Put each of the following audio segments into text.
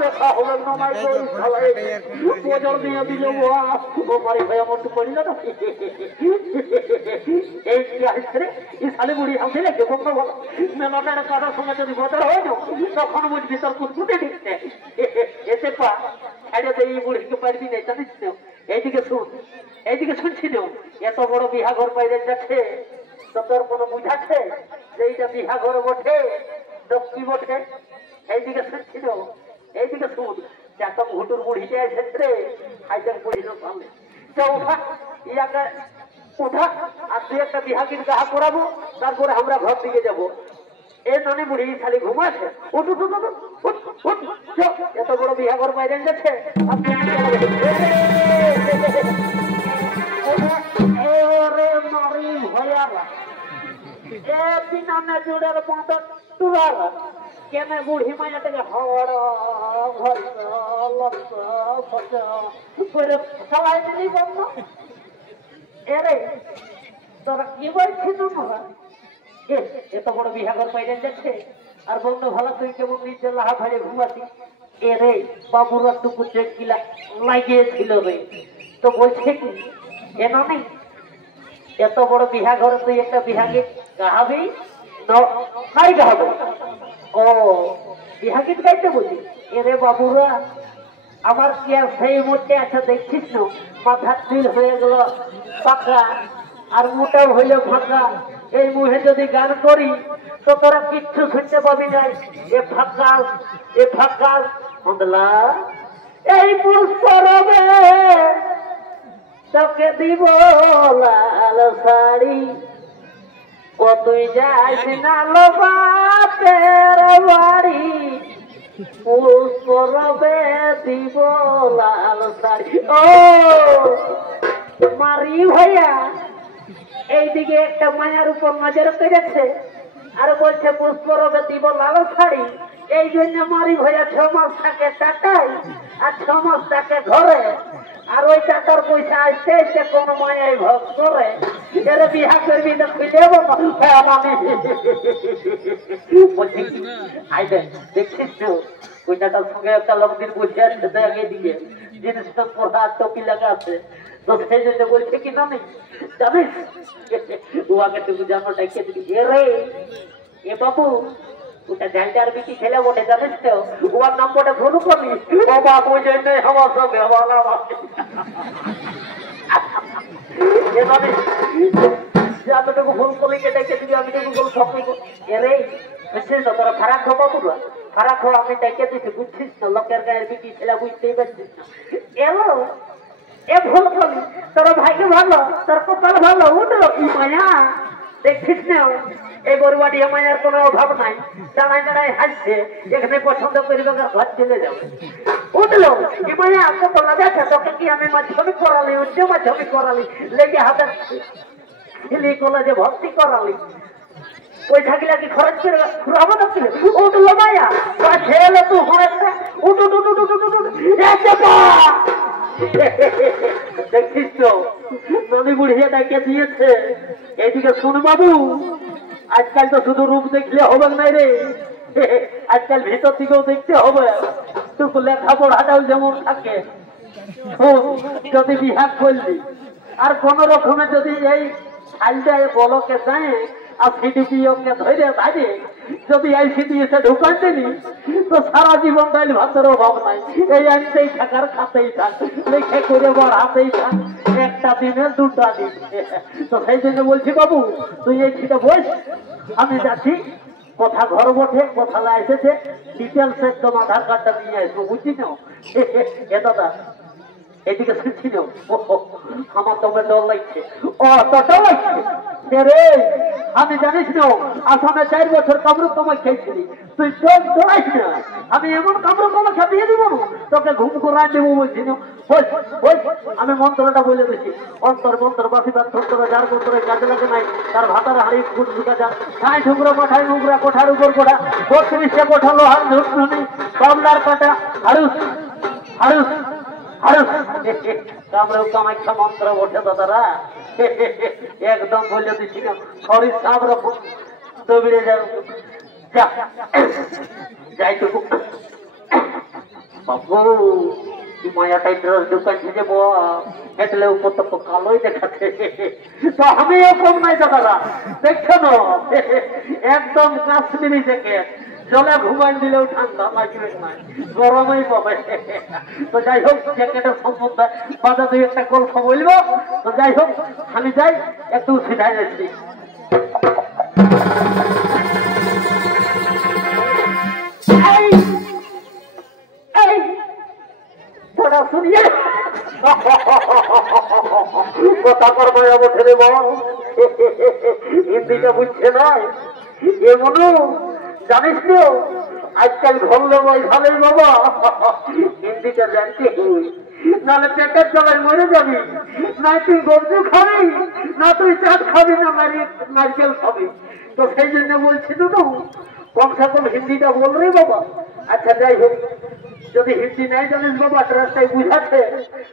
দেখা হবে না মাই কই খালাই তোজর দিয়ে দিল বাবা ও মারি ভাই আমার তো পড়ি না এই কি আছে রে এই শালি বুড়ি হাতে লাগে বন্ধ বল মেলাটার কাটার সময় যদি বদল হয় না তখন বুঝবি তোর কুটকুটে দিচ্ছে এতে পা ছাড়ে দে এই বুড়িকে পারবি না জানিস তো এইদিকে শুনছি না এত বড় বিহা ঘর বাইরে যাচ্ছে তো তোর কোনো বুঝাচ্ছে যে এইটা বিহা ঘর বটে দক্ষি বটে এইদিকে শুনছি না এইদিকে শুন চাকম ঘুটুর বুড়িতে এসেছে হাইজার বুড়িল সামনে তো ওঠা ইয়াকে উঠা আর তুই একটা বিহা কিনে গাহা করাবো তারপরে আমরা ঘর দিকে যাবো এ নানি বুড়ি খালি ঘুমাচ্ছে উঠ উঠ উঠ উঠ উঠ এত বড় বিহা ঘর বাইরে যাচ্ছে কেনে বুড়ি মাইয়া থেকে সবাই দিলি বন্ধ এরে তোরা কি বলছিস এত বড় বিহাগর পাইলেন যাচ্ছে আর বন্ধ ভালো তুই কেমন নিজে লাহা ভাড়ে ঘুমাতি এরে বাবুরা টুকু কিলা লাগিয়েছিল রে তো বলছে কি কেন নেই এত বড় বিহা ঘরে তুই একটা বিহাকে গাহাবি নাই গাহাবে ও বিহাকে গাইতে বলি এরে বাবুরা আমার কি আর সেই মধ্যে আছে দেখছিস না মাথার তিল হয়ে গেল পাকা আর মোটা হইলে ফাঁকা এই মুহে যদি গান করি তো তোরা কিচ্ছু শুনতে পাবি না এ ফাঁকা বদলা এই পুষ্পরবে তোকে দিব লাল শাড়ি ও তুই যাস না লো বাপের বাড়ি পুষ্পরবে দিব লাল শাড়ি ও মারি ভাইয়া এইদিকে একটা মায়ার উপর নজর করেছে আর বলছে পুষ্পরবে দিব লাল শাড়ি এই জন্য মারি ভাইয়া 6 মাস থাকে টাকায় আর 6 মাস থাকে ঘরে আর ওই টাকার পয়সা আসতে আসতে কোন মায়াই ভোগ করে এর বিহা করবি তো খুঁজে দেখছিস তো ওই টাকার সঙ্গে একটা লোকদিন বসে আছে আগে দিকে জিনিসটা পড়া টপি লাগা আছে তো সেই জন্য বলছে কি না জানিস ও আগে টুকু জানো ডাকিয়ে দিবি রে এ বাবু ওটা জালটার বিটি ছেলে বটে জানিস তো ওর নাম্বারটা ফোন করলি ও বাবু জন্য আমার সঙ্গে ভালো যতটুকু ফোন করলি ডেকে দিবি আমি টুকু বল সব এরে বুঝছিস না তোরা খারাপ হো বাবুরা খারাপ হো আমি ডেকে দিচ্ছি বুঝছিস না লোকের গায়ের বিটি ছেলে বুঝতেই পারছিস না এলো এ ভুল করলি তোর ভাইকে ভালো তোর কপাল ভালো উঠলো কি মায়া দেখছিস না এই বড়ুয়াটি মায়ের কোনো অভাব নাই দাঁড়ায় দাঁড়ায় হাসছে যেখানে পছন্দ করবে ঘর চলে যাবে উঠলো কি মায়া আপনি বলা যাচ্ছে তোকে কি আমি ছবি করালি উজ্জ্বল ছবি করালি লেগে হাতে ছেলে কলেজে ভর্তি করালি পয়সা গিলা কি খরচ করে ঘুরাবো না ছিল উঠলো মায়া ছেলে তো হয়েছে উঠ উঠ উঠ উঠ উঠ উঠ দেখছিস তো নদী বুড়িয়ে ডেকে দিয়েছে এইদিকে শুন বাবু আজকাল তো শুধু রূপ দেখলে হবে না রে আজকাল ভিতর দিকেও দেখতে হবে তুই লেখাপড়াটাও যেমন থাকে যদি বিহার করলি আর কোন রকমের যদি এই আইডিয়া বলকে যায় আর সিডিপিওকে ধরে থাকে যদি এই সিডি এসে ঢুকান দিলি তো সারা জীবন তাইল ভাতের অভাব নাই এই আনতেই থাকার খাতেই থাক লেখে করে বাড়াতেই থাক একটা দিনে 2টা দিন তো সেই জন্য বলছি বাবু তুই এই ছিটে বস আমি যাচ্ছি কথা ঘর বটে কথা এসেছে ডিটেলস একদম আধার কার্ডটা নিয়ে আসবো বুঝছিস এ দাদা এদিকে শুনছি আমার তোমার ডর লাগছে ও তোটাও লাগছে রে আমি জানিস না আসামে 4 বছর কামরু তোমায় খেয়েছিলি তুই ডরাইস না আমি এমন কামরু তোমাকে দিয়ে দিব তোকে ঘুম করাই দেবো বলছি না আমি মন্ত্রটা বলে দিচ্ছি অন্তর মন্ত্র বাসিবাদ তন্ত্র যার মন্ত্রে কাজে লাগে নাই তার ভাতার হাড়ি ফুট ঢুকা যান ছাই ঠুকরো কোঠায় নুকরা কোঠার উপর কোঠা 32টা কোঠা লোহার ঝুঁকঝুনি বাবলার কাটা হাড়ুস হাড়ুস কামরেও কামাখ্যা মন্ত্র বটে দাদারা একদম বলে দিচ্ছি না শরীর সব রকম দবিড়ে যাই তো বাবু কি মায়াটাই ড্রেস ঢুকাইছে যে হেঁটলে উপর তো কালোই দেখাচ্ছে। তো আমিও কম নাই দাদারা, দেখছো না একদম কাশ্মীরি জ্যাকেট, জলে ঘুমাই দিলেও ঠান্ডা লাগবে না, গরমেই পাবে। তো যাই হোক জ্যাকেটের সম্বন্ধে বাধা দুই একটা গল্প বলবো। তো যাই হোক আমি যাই একটু সিধাই যাচ্ছি। তোরা শুনিয়ে কথা করবো বসে দেব, হিন্দিটা বুঝছে না এমন জানিস তো আজকাল ঘরলে ভালোই বাবা হিন্দিটা জানতে হুই, নাহলে পেটের তলায় মরে যাবি, না তুই গরু খাবি, না তুই চাট খাবি, না নারকেল খাবি। তো সেই জন্য বলছি তো কমসে কম হিন্দিটা বল রে বাবা। আচ্ছা যাই হোক, যদি হিন্দি নাই জানিস বাবা রাস্তায় বুঝাচ্ছে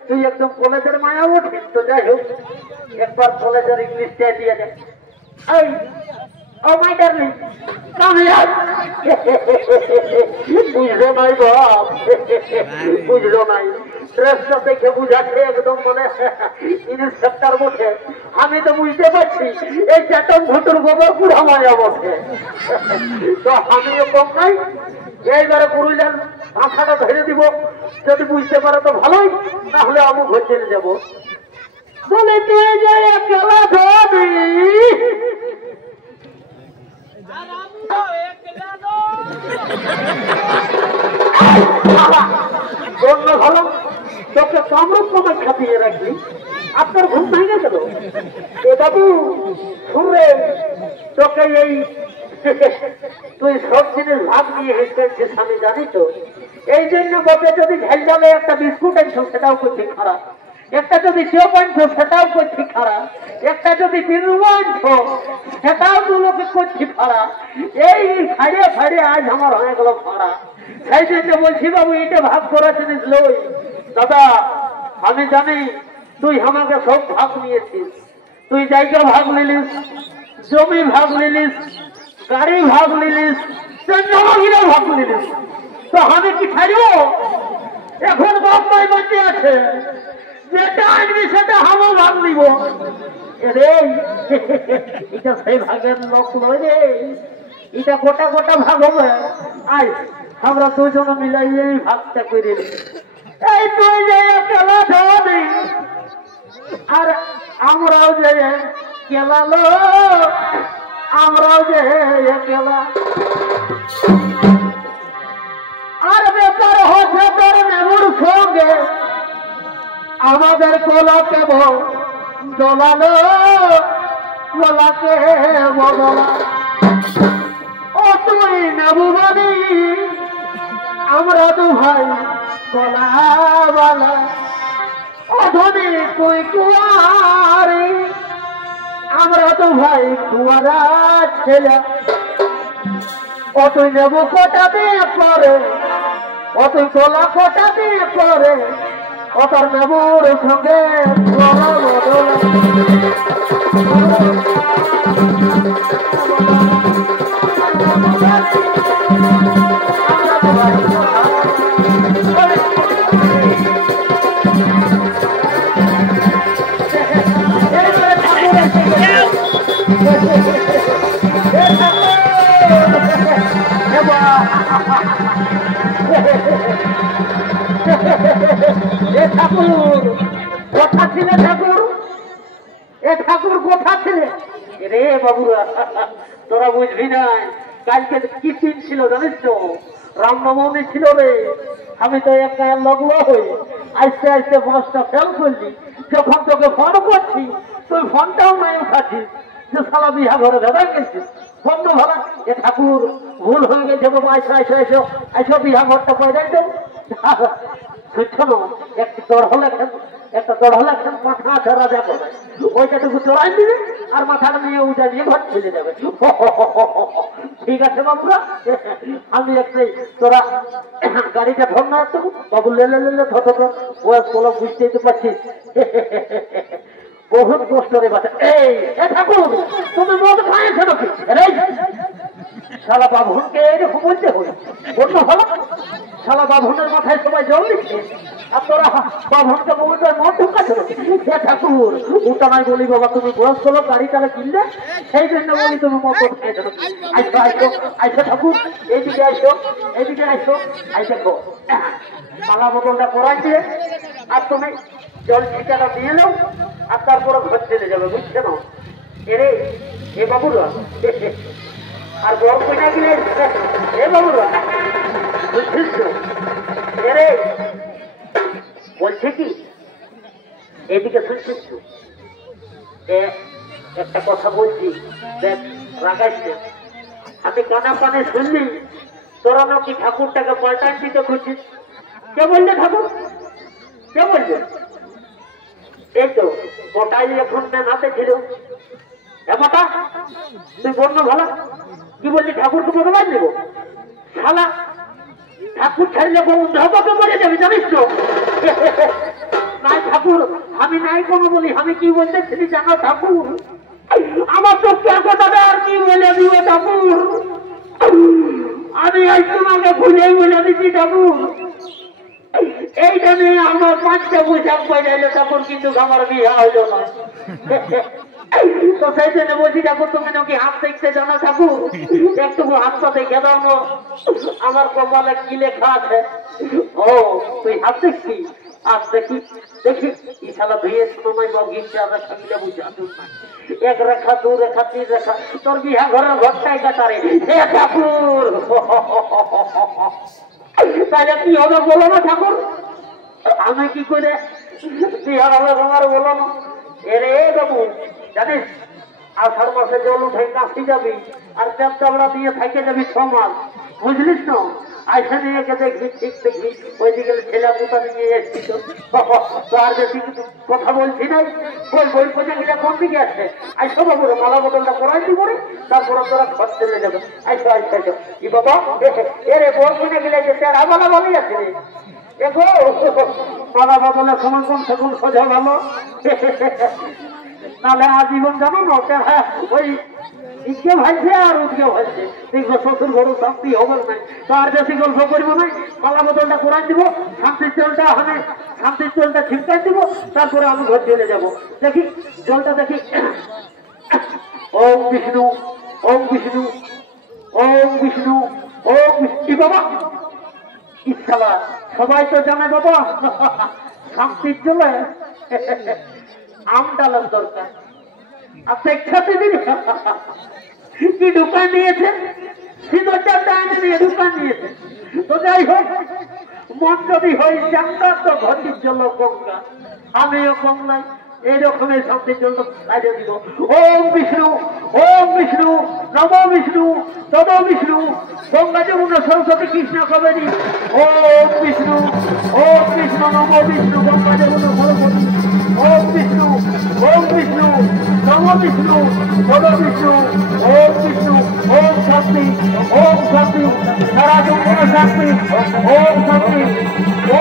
তুই একদম কলেজের মায়া উঠিস। তো যাই হোক একবার কলেজের ইংলিশটা দিয়ে দেয়। এই ও মাই ডার্লিং কাম হিয়ার। বুঝলো নাই বাপ, বুঝলো নাই, ড্রেসটা দেখে বুঝাচ্ছে একদম মানে ইন্সপেক্টর বসে। আমি তো বুঝতে পারছি এই চেতন ভুতুর গোবর পুরা মায়া বসে। তো আমিও কম নাই, এইবারে পুরুলিয়ার ভাষাটা ধরে দিব, যদি বুঝতে পারে তো ভালোই, তাহলে আমি ঘর যাব। বলে তুই যে একলা ধরি অন্য ভালো তোকে কামরূপ তোমার খাপিয়ে রাখলি, আপনার ঘুম ভেঙে গেল। এ বাবু শুনলে তোকে এই তুই সব জিনিস ভাগ নিয়ে হেসেছিস আমি জানি তো, এই জন্য বলতে যদি ঝাল জালে একটা বিস্কুট আনছো সেটাও করছি খারাপ, একটা যদি চপ আনছো সেটাও করছি খারাপ, একটা যদি বিরুবা আনছো সেটাও দুলোকে করছি খারাপ। এই ছাড়িয়ে ছাড়িয়ে আজ আমার হয়ে গেল ভাড়া। সেই জন্য বলছি বাবু এটা ভাগ করা জিনিস লই। দাদা আমি জানি তুই আমাকে সব ভাগ নিয়েছিস, তুই জায়গা ভাগ নিলিস, জমি ভাগ নিলিস, গাড়ি ভাগ নিলিস, জন্মগিরা ভাগ নিলিস। তো আমি কি ছাড়ব? এখন বাপ মাই বাঁচে আছে, যেটা আনবি সেটা আমিও ভাগ নিব। রে এটা সেই ভাগের লোক নয় রে, এটা গোটা গোটা ভাগ হবে। আই আমরা দুজন মিলাই এই ভাগটা করে নিই। এই তুই যে কেলা ধরি আর আমরাও যে কেলালো, আমরাও যে কেলা। আর বেকার হচ্ছে তোর নেবুর সঙ্গে আমাদের কোলা কেব দোলালো, কোলাকে বদলা। ও তুই নেবু বানি আমরা তো ভাই কলাবালা, অধনে তুই কুয়ারি আমরা তো ভাই কুয়ারা ছেলে। ও তুই নেবু কোটা দিয়ে পরে, ও তুই কলা কোটা দিয়ে পরে, ও তোর নেবুর সঙ্গে ঠাকুর কথা ছিলে, ঠাকুর এ ঠাকুর কথা ছিলে রে বাবুরা। তোরা বুঝবি নাই কালকে কি দিন ছিল জানিস তো? রামনবমী ছিল রে। আমি তো এক লগলো হই আস্তে আস্তে বাসটা ফেল করলি, যখন তোকে ফোন করছি তুই ফোনটাও নাই উঠাচ্ছিস যে সালা বিহা ঘরে ভেড়া গেছিস। ফোন তো ভালো এ ঠাকুর ভুল হয়ে গেছে বাবা, আইসো আইসো আইসো আইসো বিহা ঘরটা পয়দাই তো শুনছো না? একটা দড় হলে মাথা আছে রাজা করবে, ওইটাটুকু চড়াই দিবে আর মাথাটা নিয়ে উঠে নিয়ে ঘর ফেলে যাবে। ঠিক আছে বাবুরা, আমি একটাই তোরা গাড়িটা ধর না তো বাবু, লেলে লেলে ধর বয়স বলো বুঝতেই তো পারছিস। বহুত কষ্ট রে বাচ্চা। এই ঠাকুর তুমি মদ খাইছো নাকি? শালা বাবুনকে এরকম বলতে হলো বন্য ভালো শালা বাবুনের মাথায় সবাই জল দিচ্ছে আর তোরা বাবুনকে বলতে মন ঢুকাচ্ছিল ঠাকুর ওটা নয় বলি বাবা তুমি বয়স হলো গাড়ি চালা কিনলে সেই জন্য বলি তুমি মতো খেয়েছো আইসো আইসো আইসো ঠাকুর এইদিকে আইসো এইদিকে আইসো আই দেখো মালা বোতলটা পরাই দিয়ে আর তুমি জল ঠিকাটা দিয়ে নাও আর তারপরে ঘর চলে যাবে বুঝছে না এরে এ বাবুরা আর বর কইনা গেলে এ বাবুরা বুঝছিস তো এরে বলছে কি এদিকে শুনছিস তো একটা কথা বলছি দেখ রাগাইস না আমি কানা কানে শুনলি তোরা নাকি ঠাকুরটাকে পাল্টান দিতে খুঁজছিস কে বললে ঠাকুর কে বলবে এই তো গোটাই এখন হাতে ছিল এমাটা তুই বন্য ভালো কি বললি ঠাকুরকে ভগবান দেবো শালা ঠাকুর ছাড়লে বন্ধকে মরে যাবি জানিস তো নাই ঠাকুর আমি নাই কোনো বলি আমি কি বলতেছিলি জানো ঠাকুর আমার তো কথা আর কি বলে দিব ঠাকুর আমি একদম আগে ভুলে বলে দিচ্ছি ঠাকুর এইটা নিয়ে আমার 5টা পোশাক পাইলে ঠাকুর কিন্তু আমার বিয়ে হইল না তো সেই জন্য বলছি ঠাকুর তুমি নাকি হাত দেখতে জানো ঠাকুর একটু হাতটা দেখে দাও না আমার কপালে কি লেখা আছে ও তুই হাত দেখছি আর দেখি দেখি ইশালা ধুয়ে সময় বা গিয়ে আবার সঙ্গে বুঝে আসুন না 1 রেখা 2 রেখা 3 রেখা তোর বিহা ঘরের ঘরটাই কাটারে হে ঠাকুর তাহলে কি হবে বলো না ঠাকুর আমি কি করে বিহার হবে আমার বলো না এরে বাবু জানিস আষাঢ় মাসে জল উঠে কাশি যাবি আর চামড়া দিয়ে থাকে যাবি 6 মাস বুঝলিস না আইসা নিয়ে দেখবি ঠিক দেখবি ওইদিকে ছেলে পুতা নিয়ে এসছি তো আর বেশি কথা বলছি নাই বই বই পচে গেলে কোন দিকে আসছে আইসো বাবুরে মালা বোতলটা পরাই দিব তারপরে তোরা ঘর চলে যাবে আইসো আইসো আইসো ই বাবা এরে বই পচে গেলে যে তেরা মালা বলি আছে রে এগো মালা বোতলের সমান কোন সেগুন সোজা ভালো নাহলে আজীবন জানো না হ্যাঁ ওই ইকে ভাইছে আর উঠকে ভাইছে দেখবো শ্বশুর বড় শান্তি হবে না তো আর বেশি গল্প করবো না মালা বোতলটা কোরআন দিব শান্তির জলটা আমি শান্তির জলটা ছিটকাই দিব তারপরে আমি ঘর চলে যাবো দেখি জলটা দেখি ওম বিষ্ণু ওম বিষ্ণু ওম বিষ্ণু ওম বিষ্ণু বাবা ইচ্ছালা সবাই তো জানে বাবা শান্তির জলে আম ডালার দরকার আপনি খেতে দিন কি দোকান নিয়েছেন সিঁদুরটা টাইনে নিয়ে দোকান নিয়েছেন তো যাই হোক মন যদি হয় জানতা তো ঘটির জন্য গঙ্গা আমিও কম নাই এইরকমের শান্তির জন্য কাজে দিব ওম বিষ্ণু নম বিষ্ণু তদ বিষ্ণু গঙ্গা যমুনা সরস্বতী কৃষ্ণ কবেরী ওম বিষ্ণু নম বিষ্ণু গঙ্গা যমুনা সরস্বতী ওম বিষ্ণু নম বিষ্ণু তদ বিষ্ণু ওম শান্তি সারা যমুনা শান্তি ওম শান্তি শান্তি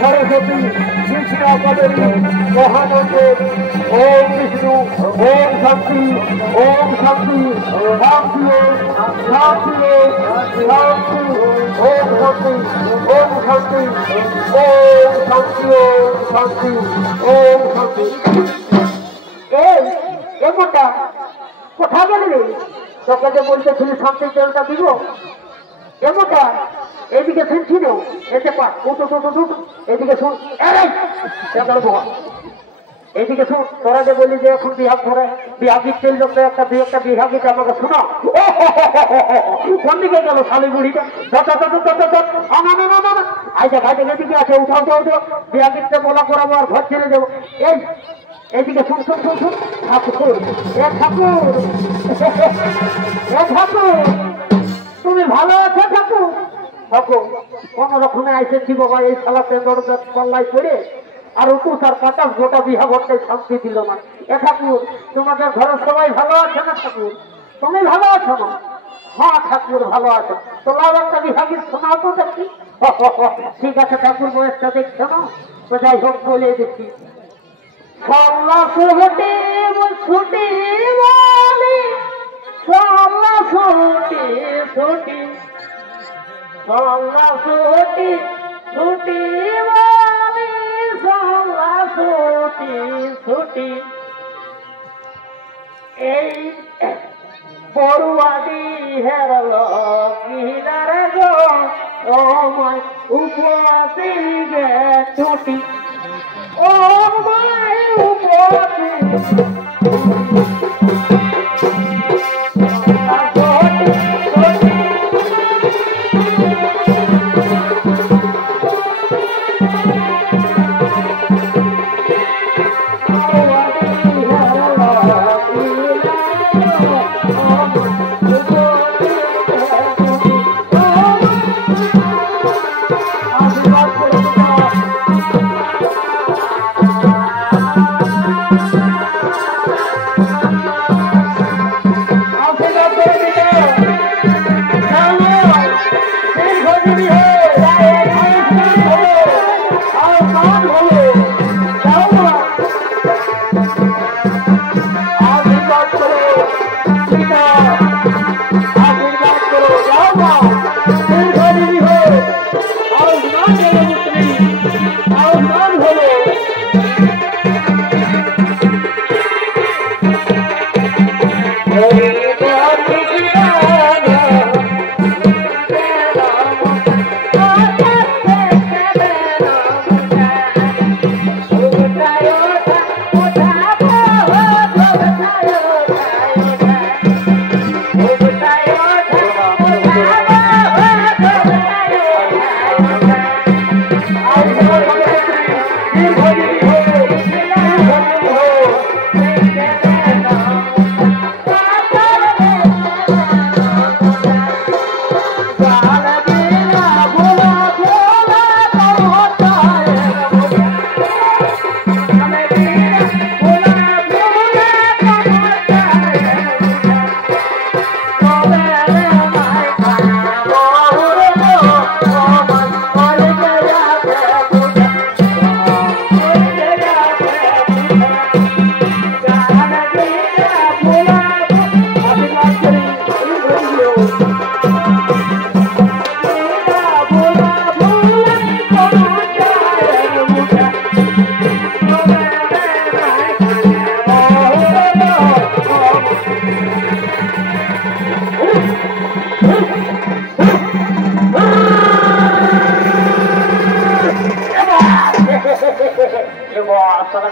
সরস্বতী কৃষ্ণ কবেরী মহানন্দ ওম বিষ্ণু ওম শান্তি ওম শান্তি শান্তি শান্তি শান্তি ওম শান্তি ওম শান্তি ওম শান্তি ওম শান্তি ওম শান্তি এই মোটা কোথা গেলি তোকে যে বলতেছিলি শান্তির জলটা দিব এ মোটা এদিকে শুনছিল এতে পা এদিকে শুন এইদিকে শুন তোরা যে বললি যে এখন বিহাগ করে বিহাগির তেল যত একটা বিহাগিটা আমাকে শোনা কোন দিকে গেল শালি বুড়িটা আইসা ঘাটে এদিকে আছে উঠাও বিহাগিরটা বলা করাবো আর ঘর ছেড়ে দেবো এইদিকে শুন ঠাকুর তুমি ভালো আছো ঠাকুর কোন রকমে আইসেছি বাবা এই শালাতে দরজা পাল্লাই করে আর উঠু তার কাটা গোটা বিহা ঘরটাই শান্তি দিল না এ ঠাকুর তোমাদের ঘরে সবাই ভালো আছে না ঠাকুর? তুমি ভালো আছো না? হ্যাঁ ঠাকুর ভালো আছো। তোমার একটা বিভাগের শোনাও তো দেখি। ঠিক আছে ঠাকুর, বয়সটা দেখছো না? তো যাই হোক বলে দেখি। সল্লা ছুটি ছুটি বলি, সল্লা ছুটি ছুটি, সল্লা ছুটি ছুটি বলি, সল্লা ছুটি ছুটি। এই পড়ুয়াটি হেরল কিনার গো, ওমায় উপতি গে ছুটি, ওমায় উপতি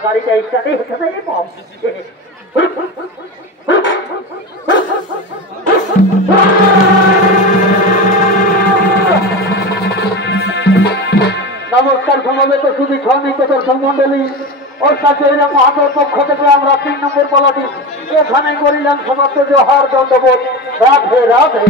গাড়িটা স্টার্টই হচ্ছে না রে বাপ। নমস্কার সমাবেত শুধু ছন্দিত দর্শক মন্ডলী, অর্থাৎ মহাতর পক্ষ থেকে আমরা 3 নম্বর পলাটি এখানে করিলাম সমাপ্ত। জোহার, দণ্ডবোধ, রাধে রাধে।